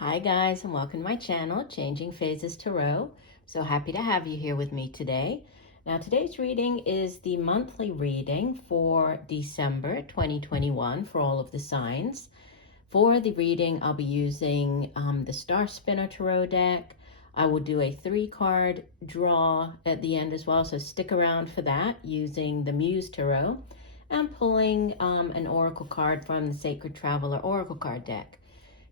Hi guys, and welcome to my channel, Changing Phases Tarot. So happy to have you here with me today. Now today's reading is the monthly reading for December 2021 for all of the signs. For the reading, I'll be using the Star Spinner Tarot deck. I will do a 3-card draw at the end as well, so stick around for that using the Muse Tarot and pulling an oracle card from the Sacred Traveler Oracle card deck.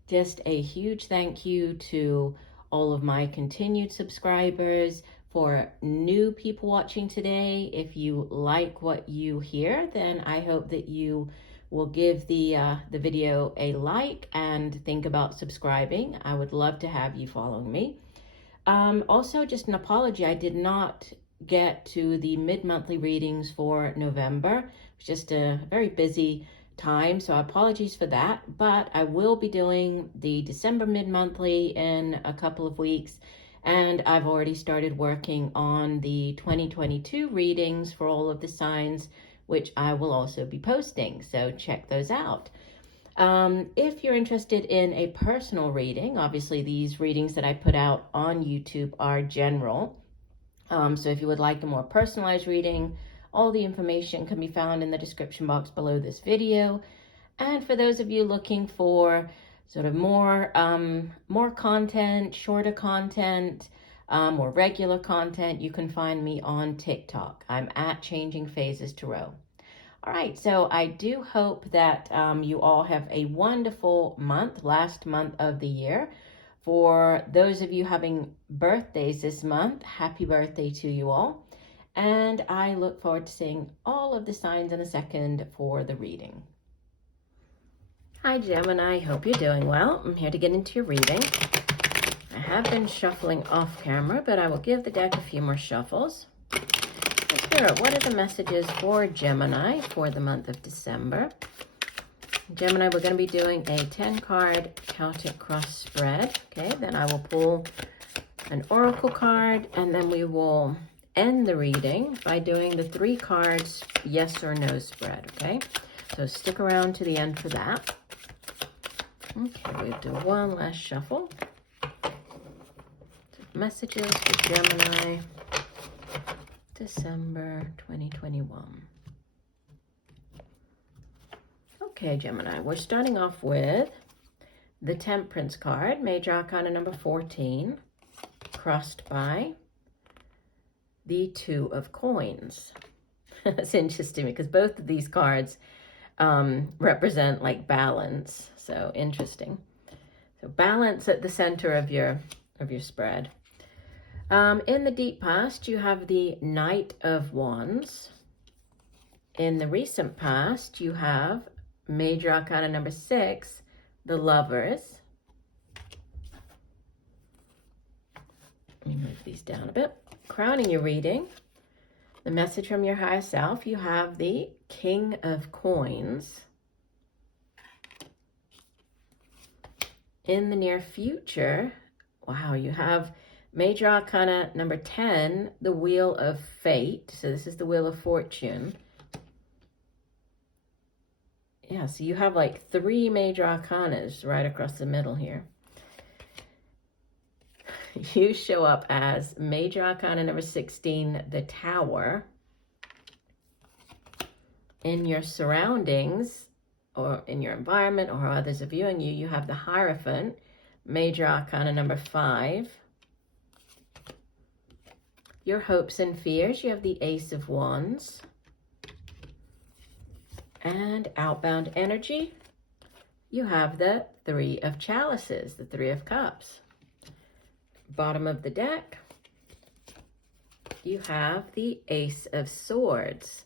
Just a huge thank you to all of my continued subscribers. For new people watching today, if you like what you hear, then I hope that you will give the video a like and think about subscribing. I would love to have you following me. Also, just an apology, I did not get to the mid-monthly readings for November. It was just a very busy time, so apologies for that, but I will be doing the December mid-monthly in a couple of weeks, and I've already started working on the 2022 readings for all of the signs, which I will also be posting, so check those out. If you're interested in a personal reading, obviously these readings that I put out on YouTube are general, so if you would like a more personalized reading, all the information can be found in the description box below this video. And for those of you looking for sort of more content, shorter content, more regular content, you can find me on TikTok. I'm at Changing Phases Tarot. All right, so I do hope that you all have a wonderful month, last month of the year. For those of you having birthdays this month, happy birthday to you all. And I look forward to seeing all of the signs in a second for the reading. Hi Gemini, hope you're doing well. I'm here to get into your reading. I have been shuffling off camera, but I will give the deck a few more shuffles. Spirit, what are the messages for Gemini for the month of December? Gemini, we're going to be doing a 10-card Celtic cross spread. Okay, then I will pull an oracle card, and then we will end the reading by doing the 3 cards yes or no spread. Okay, so stick around to the end for that. Okay, we'll do one last shuffle. Messages for Gemini, December 2021. Okay, Gemini, we're starting off with the Temperance card, Major Arcana number 14, crossed by the 2 of Coins. That's interesting because both of these cards represent like balance, so interesting. So balance at the center of your spread. In the deep past, you have the Knight of Wands. In the recent past, you have Major Arcana number 6, the Lovers. Let me move these down a bit. Crowning your reading, the message from your higher self, you have the King of Coins. In the near future, wow, you have Major Arcana number 10, the Wheel of Fate. So this is the Wheel of Fortune. Yeah, so you have like 3 Major Arcanas right across the middle here. You show up as Major Arcana number 16, the Tower. In your surroundings, or in your environment, or how others are viewing you, you have the Hierophant, Major Arcana number 5. Your hopes and fears, you have the Ace of Wands. And outbound energy, you have the 3 of Chalices, the 3 of Cups. Bottom of the deck, you have the Ace of Swords.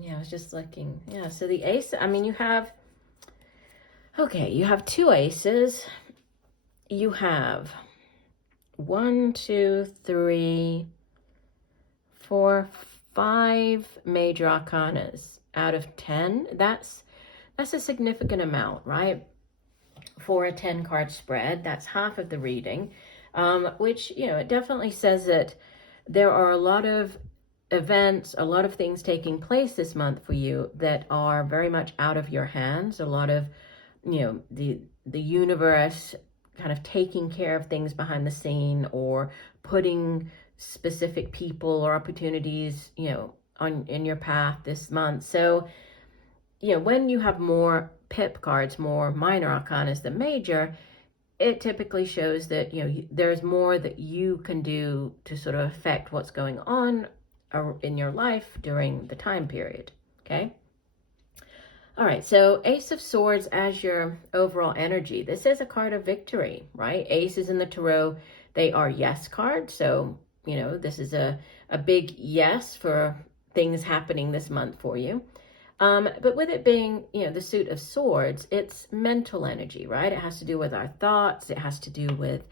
Yeah, I was just looking. Yeah, so the Ace, I mean, you have 2 aces. You have 1, 2, 3, 4, 5 Major Arcanas out of 10. That's a significant amount, right? For a 10-card spread, that's half of the reading, which, you know, it definitely says that there are a lot of events, a lot of things taking place this month for you that are very much out of your hands, a lot of the universe kind of taking care of things behind the scene, or putting specific people or opportunities, in your path this month. So, when you have more pip cards, more minor arcanas than major, it typically shows that, there's more that you can do to sort of affect what's going on in your life during the time period. Okay. All right, so Ace of Swords as your overall energy. This is a card of victory, right? Aces in the tarot, they are yes cards. So, this is a big yes for things happening this month for you. But with it being, the suit of swords, it's mental energy, right? It has to do with our thoughts. It has to do with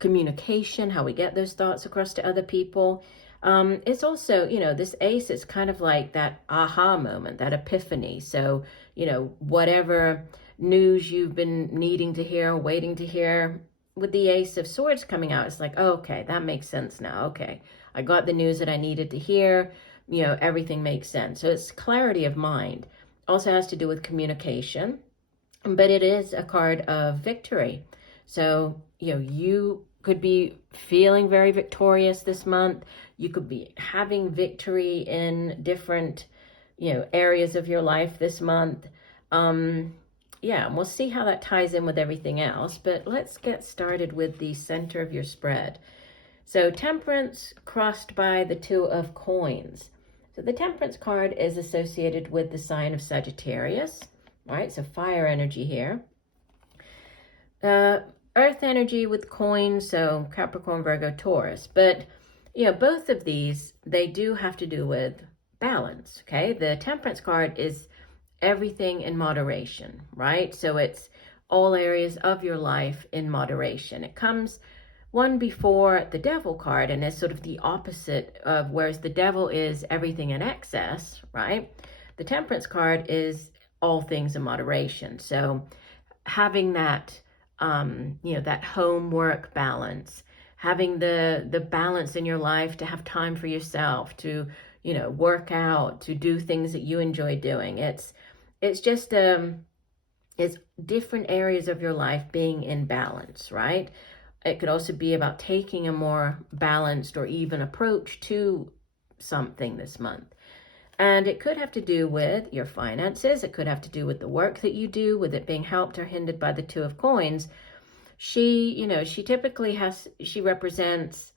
communication, how we get those thoughts across to other people. It's also, this ace is kind of like that aha moment, that epiphany. So, whatever news you've been needing to hear, waiting to hear, with the Ace of Swords coming out, it's like, oh, okay, that makes sense now. Okay, I got the news that I needed to hear. Everything makes sense. So it's clarity of mind. Also has to do with communication, but it is a card of victory. So, you could be feeling very victorious this month. You could be having victory in different, areas of your life this month. Yeah, and we'll see how that ties in with everything else. But let's get started with the center of your spread. So Temperance crossed by the Two of Coins. So the Temperance card is associated with the sign of Sagittarius. All right, so fire energy here. Earth energy with coins, so Capricorn, Virgo, Taurus. But, both of these, they do have to do with balance, okay? The Temperance card is everything in moderation, right? So it's all areas of your life in moderation. It comes one before the Devil card, and is sort of the opposite of, whereas the Devil is everything in excess, right? The Temperance card is all things in moderation. So having that, that homework balance, having the balance in your life to have time for yourself, to, work out, to do things that you enjoy doing. It's just, it's different areas of your life being in balance, right? It could also be about taking a more balanced or even approach to something this month. And it could have to do with your finances. It could have to do with the work that you do, with it being helped or hindered by the Two of Coins. She typically she represents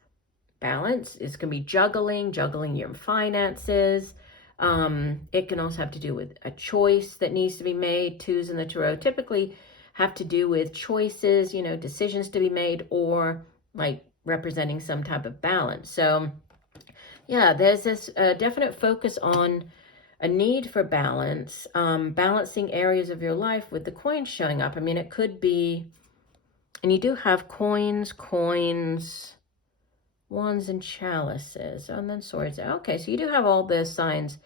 balance. It's going to be juggling your finances. It can also have to do with a choice that needs to be made. Twos in the tarot typically have to do with choices, decisions to be made, or like representing some type of balance. So yeah, there's this definite focus on a need for balance, balancing areas of your life with the coins showing up. I mean, it could be, and you do have coins, wands and chalices, and then swords. Okay, so you do have all the signs,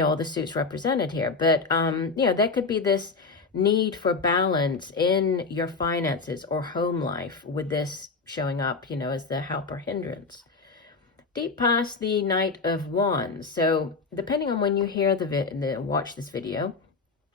all the suits represented here. But, there could be this need for balance in your finances or home life, with this showing up, as the help or hindrance. Deep past the Knight of Wands. So depending on when you hear watch this video,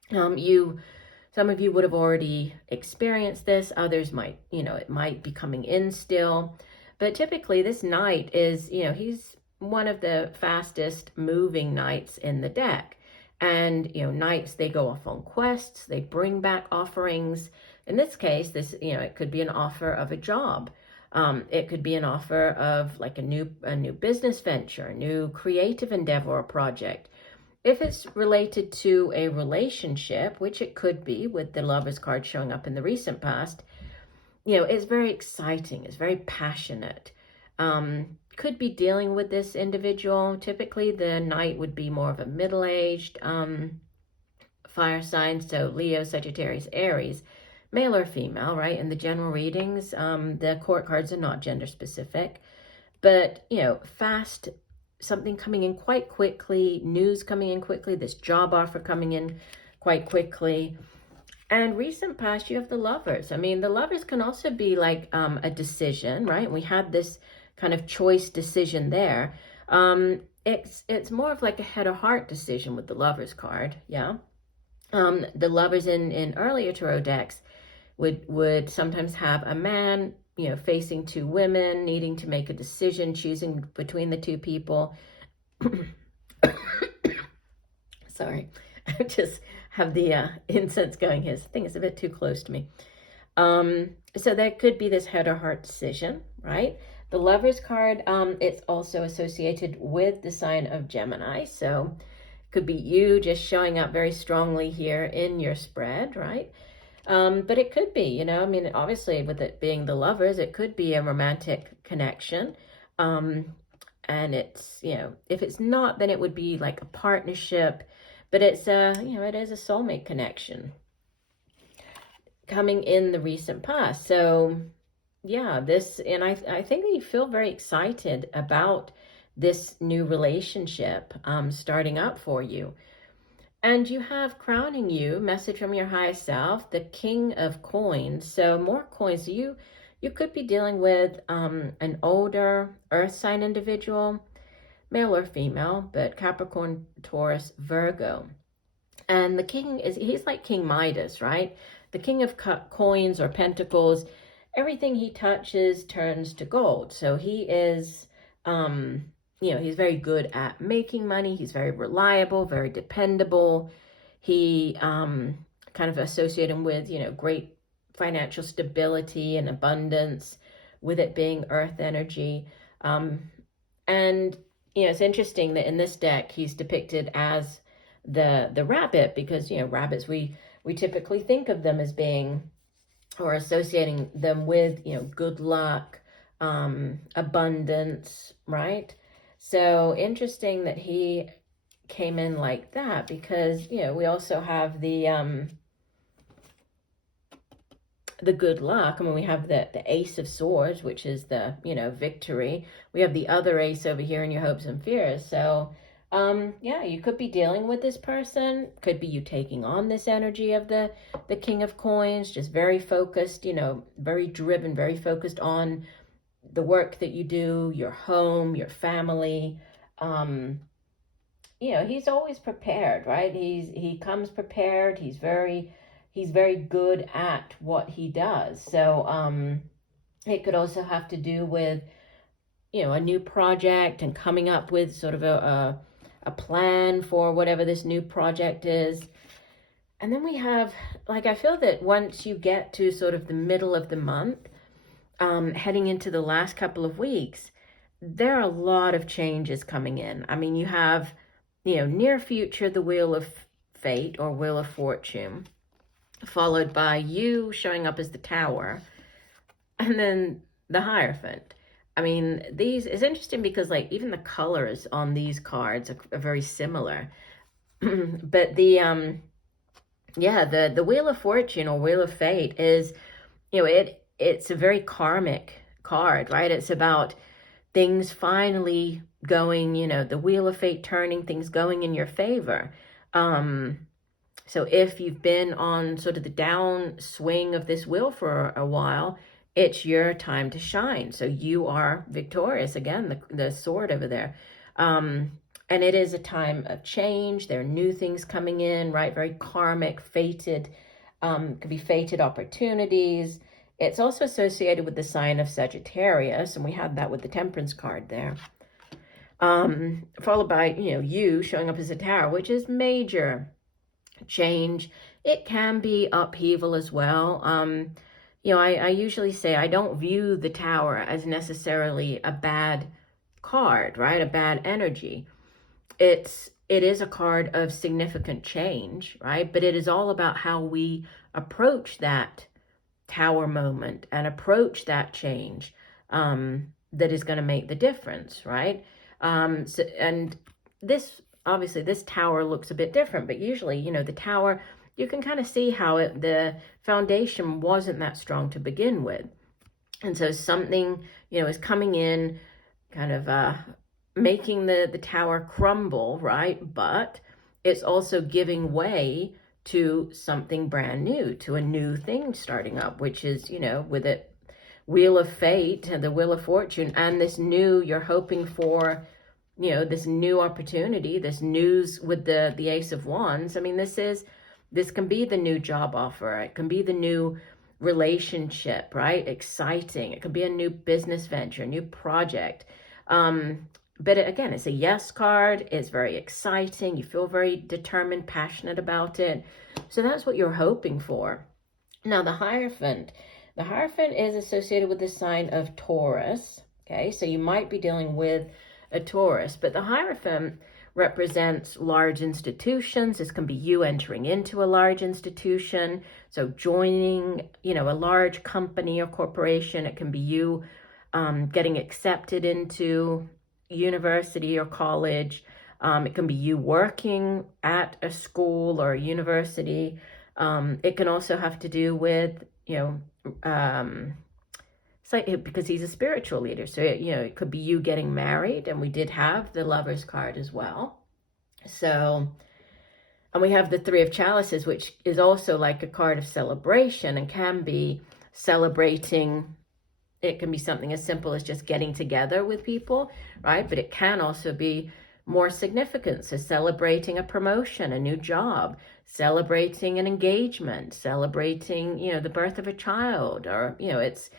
some of you would have already experienced this. Others might, it might be coming in still. But typically this knight is, he's one of the fastest moving knights in the deck. And, knights, they go off on quests, they bring back offerings. In this case, it could be an offer of a job. It could be an offer of like a new business venture, a new creative endeavor or project. If it's related to a relationship, which it could be with the Lovers card showing up in the recent past, it's very exciting. It's very passionate. Could be dealing with this individual. Typically, the knight would be more of a middle-aged fire sign. So Leo, Sagittarius, Aries, male or female, right? In the general readings, the court cards are not gender specific. But, fast, something coming in quite quickly, news coming in quickly, this job offer coming in quite quickly. And recent past, you have the Lovers. I mean, the Lovers can also be like a decision, right? We had this kind of choice decision there. It's more of like a head or heart decision with the Lovers card, yeah? The lovers in earlier tarot decks would sometimes have a man, facing two women, needing to make a decision, choosing between the two people. Sorry, I just have the incense going here. This thing is a bit too close to me. So there could be this head or heart decision, right? The Lovers card, it's also associated with the sign of Gemini. So it could be you just showing up very strongly here in your spread, right? But it could be, obviously with it being the Lovers, it could be a romantic connection. And it's, if it's not, then it would be like a partnership, but it's it is a soulmate connection coming in the recent past. So yeah, and I think that you feel very excited about this new relationship starting up for you. And you have crowning you, message from your higher self, the King of Coins. So more coins. You could be dealing with an older earth sign individual, male or female, but Capricorn, Taurus, Virgo. And the king he's like King Midas, right? The King of Coins or Pentacles, everything he touches turns to gold. So he is, he's very good at making money. He's very reliable, very dependable. He kind of associate him with, great financial stability and abundance, with it being earth energy. And, it's interesting that in this deck, he's depicted as the rabbit, because, rabbits, we typically think of them as being, or associating them with, good luck, abundance, right? So interesting that he came in like that, because, we also have the good luck. I mean, we have the Ace of Swords, which is the, victory. We have the other ace over here in your hopes and fears. So, yeah, you could be dealing with this person. Could be you taking on this energy of the King of Coins, just very focused, very driven, very focused on the work that you do, your home, your family. He's always prepared, right? He comes prepared. He's very good at what he does. So it could also have to do with, a new project and coming up with sort of a plan for whatever this new project is. And then we have, I feel that once you get to sort of the middle of the month, heading into the last couple of weeks, there are a lot of changes coming in. I mean, you have, near future, the Wheel of Fate or Wheel of Fortune, followed by you showing up as the Tower, and then the Hierophant. I mean, it's interesting because even the colors on these cards are very similar. But the Wheel of Fortune or Wheel of Fate is, it's a very karmic card, right? It's about things finally going, the Wheel of Fate turning, things going in your favor. So if you've been on sort of the downswing of this wheel for a while, it's your time to shine. So you are victorious. Again, the sword over there. And it is a time of change. There are new things coming in, right? Very karmic, fated, could be fated opportunities. It's also associated with the sign of Sagittarius, and we had that with the Temperance card there. Followed by, you showing up as a Tower, which is major change. It can be upheaval as well. I usually say I don't view the Tower as necessarily a bad card, right? A bad energy. It is a card of significant change, right? But it is all about how we approach that Tower moment and approach that change that is going to make the difference, right? And this, obviously, this Tower looks a bit different, but usually, the Tower, you can kind of see how the foundation wasn't that strong to begin with. And so something, is coming in, kind of making the Tower crumble, right? But it's also giving way to something brand new, to a new thing starting up, which is, with it, Wheel of Fate and the Wheel of Fortune, and this new, you're hoping for, this new opportunity, this news with the Ace of Wands. I mean, this is this can be the new job offer. It can be the new relationship, right? Exciting. It could be a new business venture, a new project. But again, it's a yes card. It's very exciting. You feel very determined, passionate about it. So that's what you're hoping for. Now, the Hierophant. The Hierophant is associated with the sign of Taurus. Okay, so you might be dealing with a Taurus, but the Hierophant represents large institutions. This can be you entering into a large institution. So joining, a large company or corporation. It can be you getting accepted into university or college. It can be you working at a school or a university. It can also have to do with, it's like, because he's a spiritual leader. So, it could be you getting married, and we did have the Lovers card as well. So, and we have the Three of Chalices, which is also like a card of celebration and can be celebrating. It can be something as simple as just getting together with people, right? But it can also be more significant. So celebrating a promotion, a new job, celebrating an engagement, celebrating, the birth of a child, or, it's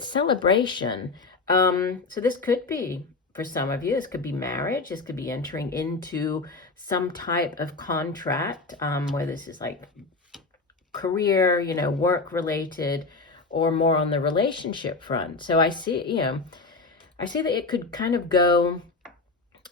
celebration. So this could be, for some of you, this could be marriage. This could be entering into some type of contract, where this is like career, work related, or more on the relationship front. So I see that it could kind of go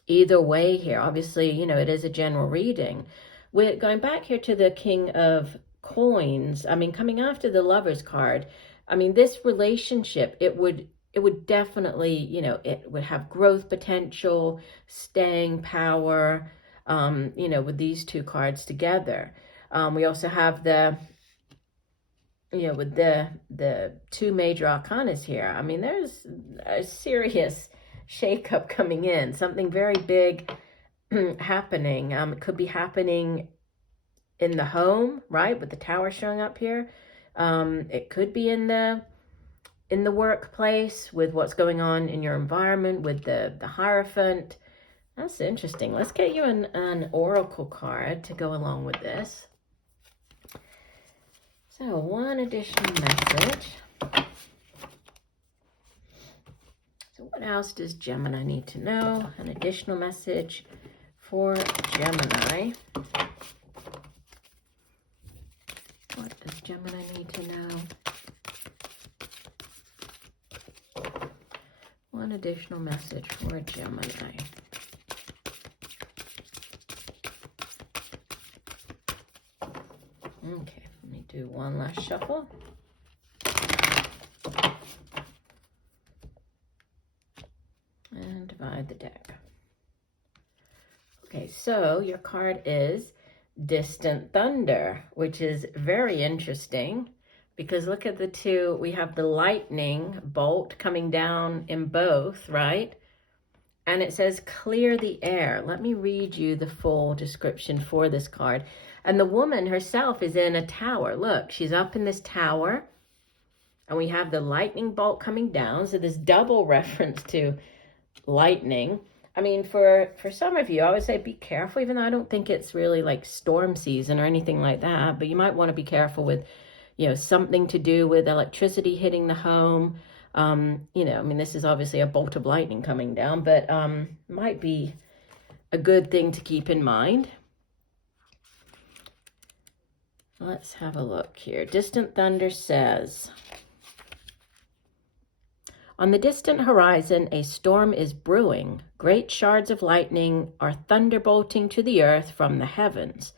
either way here. Obviously, it is a general reading. We're going back here to the King of Coins. Coming after the Lovers card, this relationship, it would definitely, it would have growth potential, staying power, with these two cards together. We also have with the two major arcanas here. There's a serious shakeup coming in, something very big happening. It could be happening in the home, right, with the Tower showing up here. It could be in the workplace with what's going on in your environment with the Hierophant. That's interesting. Let's get you an oracle card to go along with this. So one additional message. So what else does Gemini need to know? An additional message for Gemini. What does Gemini need to know? One additional message for Gemini. Okay, let me do one last shuffle. And divide the deck. Okay, so your card is Distant Thunder, which is very interesting because look at the two. We have the lightning bolt coming down in both, right? And it says clear the air. Let me read you the full description for this card. And the woman herself is in a tower. Look, she's up in this tower. And we have the lightning bolt coming down. So this double reference to lightning. For some of you, I would say be careful, even though I don't think it's really like storm season or anything like that. But you might want to be careful with, something to do with electricity hitting the home. This is obviously a bolt of lightning coming down, but might be a good thing to keep in mind. Let's have a look here. Distant Thunder says, on the distant horizon, a storm is brewing. Great shards of lightning are thunderbolting to the earth from the heavens.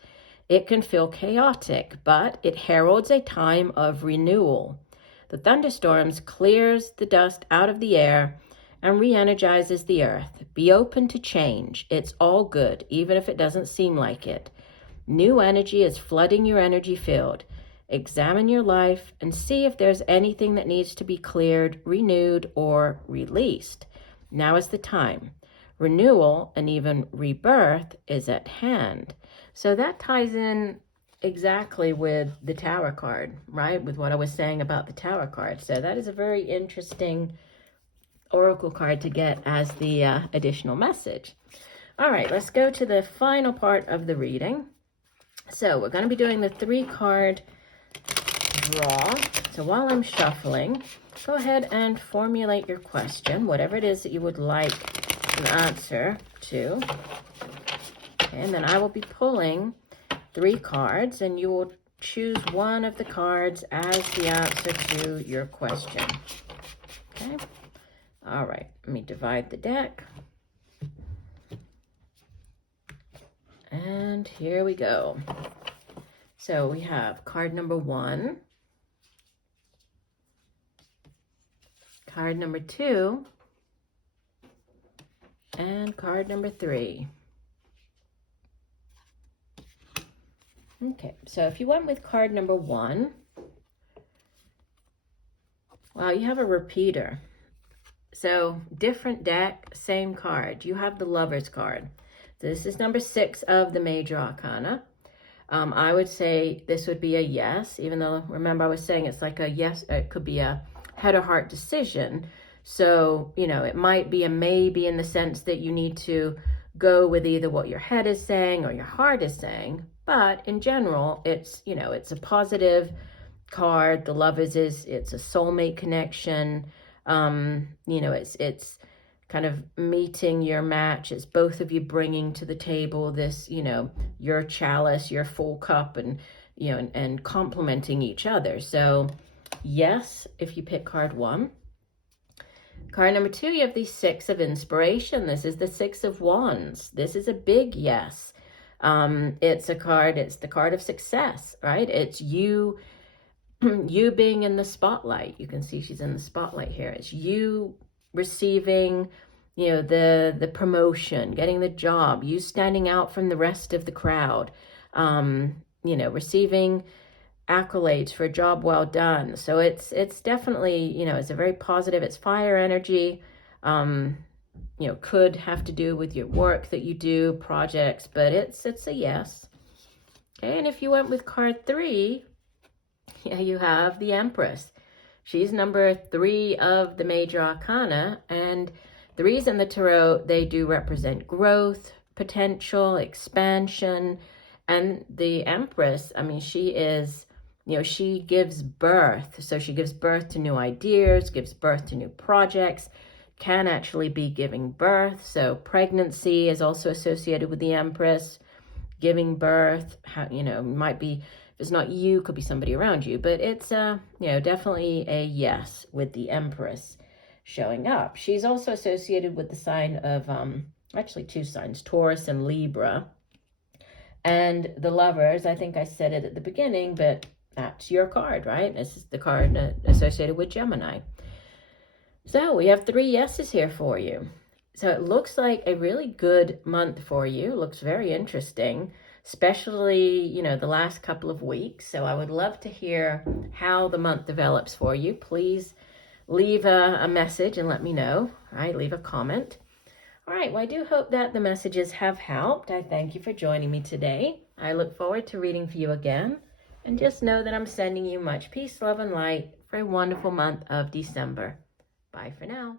It can feel chaotic, but it heralds a time of renewal. The thunderstorms clears the dust out of the air and re-energizes the earth. Be open to change. It's all good, even if it doesn't seem like it. New energy is flooding your energy field. Examine your life and see if there's anything that needs to be cleared, renewed, or released. Now is the time. Renewal and even rebirth is at hand. So that ties in exactly with the Tower card, right? With what I was saying about the Tower card. So that is a very interesting oracle card to get as the additional message. All right, let's go to the final part of the reading. So we're going to be doing the 3-card draw. So while I'm shuffling, go ahead and formulate your question, whatever it is that you would like an answer to. And then I will be pulling 3 cards, and you will choose one of the cards as the answer to your question. Okay. All right. Let me divide the deck. And here we go. So we have card number 1, card number 2, and card number 3. Okay, so if you went with card number 1, wow, you have a repeater. So different deck, same card. You have the Lover's card. This is number 6 of the Major Arcana. I would say this would be a yes, even though, remember I was saying it's like a yes, it could be a head or heart decision. So, you know, it might be a maybe in the sense that you need to go with either what your head is saying or your heart is saying. But in general, it's, you know, it's a positive card. The Lovers it's a soulmate connection. You know, it's kind of meeting your match. It's both of you bringing to the table this, you know, your chalice, your full cup, and, you know, and complementing each other. So yes, if you pick card 1. Card number 2, you have the 6 of Inspiration. This is the 6 of Wands. This is a big yes. It's the card of success, right? It's you being in the spotlight. You can see she's in the spotlight here. It's you receiving, you know, the promotion, getting the job, you standing out from the rest of the crowd, you know, receiving accolades for a job well done. So it's definitely, you know, it's a very positive, it's fire energy, you know, could have to do with your work that you do, projects, but it's a yes. Okay, and if you went with card 3, yeah, you have the Empress. She's number 3 of the Major Arcana, and 3s in the Tarot, they do represent growth, potential, expansion, and the Empress, I mean, she is, you know, she gives birth. So she gives birth to new ideas, gives birth to new projects, can actually be giving birth. So pregnancy is also associated with the Empress, giving birth, you know, might be, if it's not you, could be somebody around you, but it's, you know, definitely a yes with the Empress showing up. She's also associated with the sign of, actually 2 signs, Taurus and Libra. And the Lovers, I think I said it at the beginning, but that's your card, right? This is the card associated with Gemini. So we have 3 yeses here for you. So it looks like a really good month for you. It looks very interesting, especially, you know, the last couple of weeks. So I would love to hear how the month develops for you. Please leave a message and let me know. All right, leave a comment. All right, well, I do hope that the messages have helped. I thank you for joining me today. I look forward to reading for you again. And just know that I'm sending you much peace, love, and light for a wonderful month of December. Bye for now.